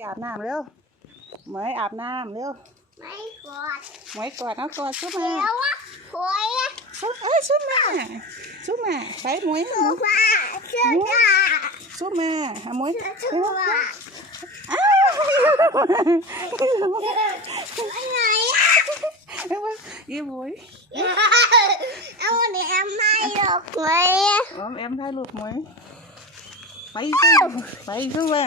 ไปอาบน้ำเร็วไม่อาบน้ำเร็ว ไม่กอดไม่กอดนะกอดชุ่มแม่เดี๋ยววะหวยชุ่มเอ้ยชุ่มแม่ชุ่มแม่ไปหมวยชุ่มแม่ชุ่มแม่ชุ่มแม่หมวยชุ่มแม่ไงอะเอ้ยยี่บุ้ยเอ้ยวันนี้แอมมาลูกไหมอ๋อแอมถ่ายลูกไหมไปสู้ไปสู้แม่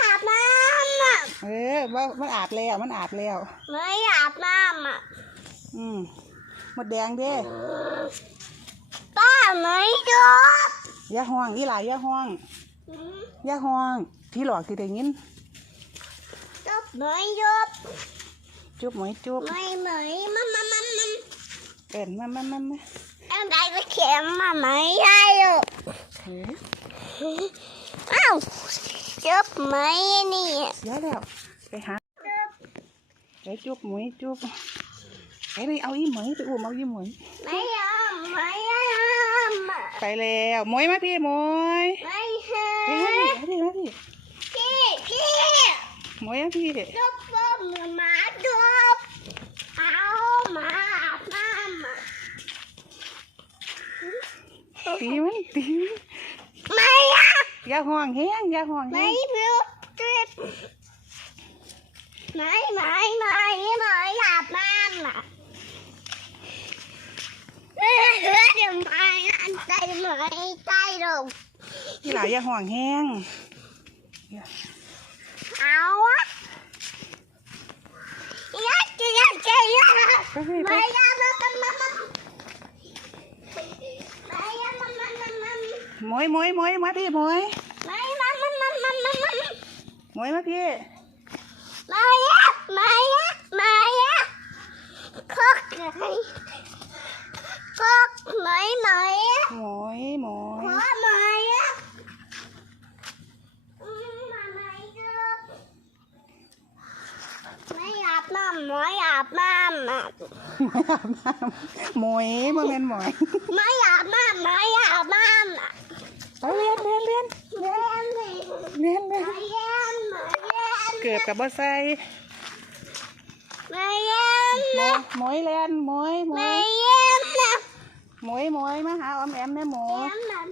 เออมันมันอาบแล้ว มันอาบแล้วไม่อาบน้ำอ่ะ อืมหมดแดงดิป้าไหนจ๊อยาห้องอีหลายยาห้องยาห้องที่หลอกคือแต่ยินจุบหน่อยจุบจุบหน่อยจุบไม่ไม่มามามามาเป็นมามามามาเอมได้ไปเขียนมาไหมได้หรอเอ้าว chúp mấy nè Dạ đâu Cái hả Cái chúp mấy chúp Cái này ao ý mấy Tự buồn ao ý mấy Mấy ôm mấy ôm Phải lèo Mấy mấy thì mấy Mấy hả Mấy thì thì Mấy thì Chúp bơm mà chúp Áo mà mà mà Tí mấy tí mấy Gà ja hoàng hé, gà ja hoàng hé. Mày biết Mày mày mày mày là ba mà. Đừng mày ăn tay mày tay rồi. Cái là gà hoàng hé. Áo á. Yeah, yeah, yeah, yeah. mối mối mối mối pi mối mối mối mối mối mối mối mối mối mối pi mày á mày á mày á khóc cái khóc mày mày á mối mối mày á mà mày được mày ập mầm mối ập mầm mối ập mầm mối mày mày mày ập mầm mày ập mầm lên lên lên. Lên lên. Lên lên. Lên lên. cả bơ say. Mày em. Mối lên, mối mối. Mày em. Mối mối má hả ông em nè mối. Em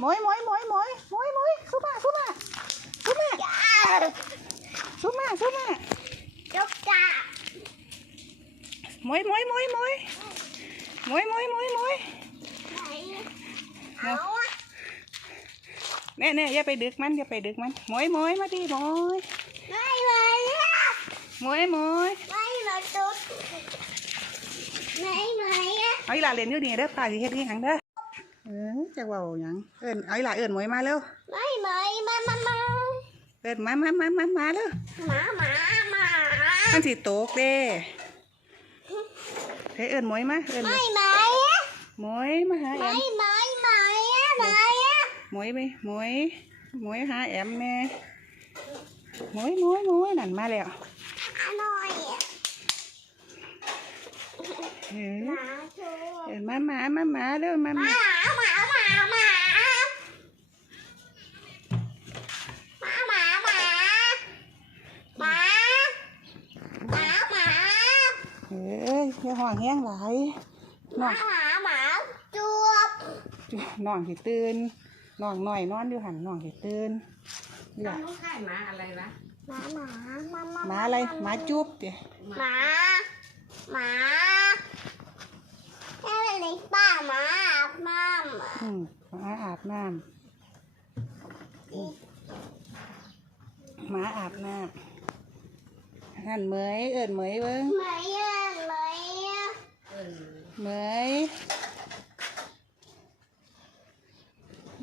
Mối mối mối mối, mối mối, xuống mà, xuống mà. Xuống mà. Xuống mà, xuống mà. Chúc cả. Mối mối mối mối. Mối mối mối mối. Mày. Hảo. น่เน่อย่าไปดึกมัน อย่าไปดึกมัน มอยมอยมาดิมอยมวยมวยมวยมวยมาตุ๊ดไม่มาอ่ะไอ้ลาเรียนอยู่นี่เด้อตายที่เฮ็ดนี่หังเด้อจะว่าอย่างเอิญไอ้ลาเอิญมวยมาเร็วไม่มวยมามามาเอิญมามามามามาเร็วมามามามันสิโต๊ดเด้เฮ้เอิญมวยมาเอิญไม่มามวยไหมมวยมวยหาแอมแม่มวยมวยมวยนั่นมาแล้วอร่อยเออมามามามาเรื่องมามามามามามามามามามามาเฮ้ยห่องแห้งหลายหน่องหมาหมาจวบน่องที่ตื่นน้องหน่อยนอนอยู่หันน้องเห็ดตื่นเนี่ยน้องไข่มาอะไรนะหมาหมา มามามาอะไรหมาจุ๊บเดี๋ยวหมาหมาแค่ไป็นไรป้าหมาอาบน้ำอหมาอาบน้ำหมาอาบน้ำนันเหมยเอิญเหมยเบิ้งเหมยเอิดเหมยเหมย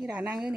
ที่ร้านนั่งเล่น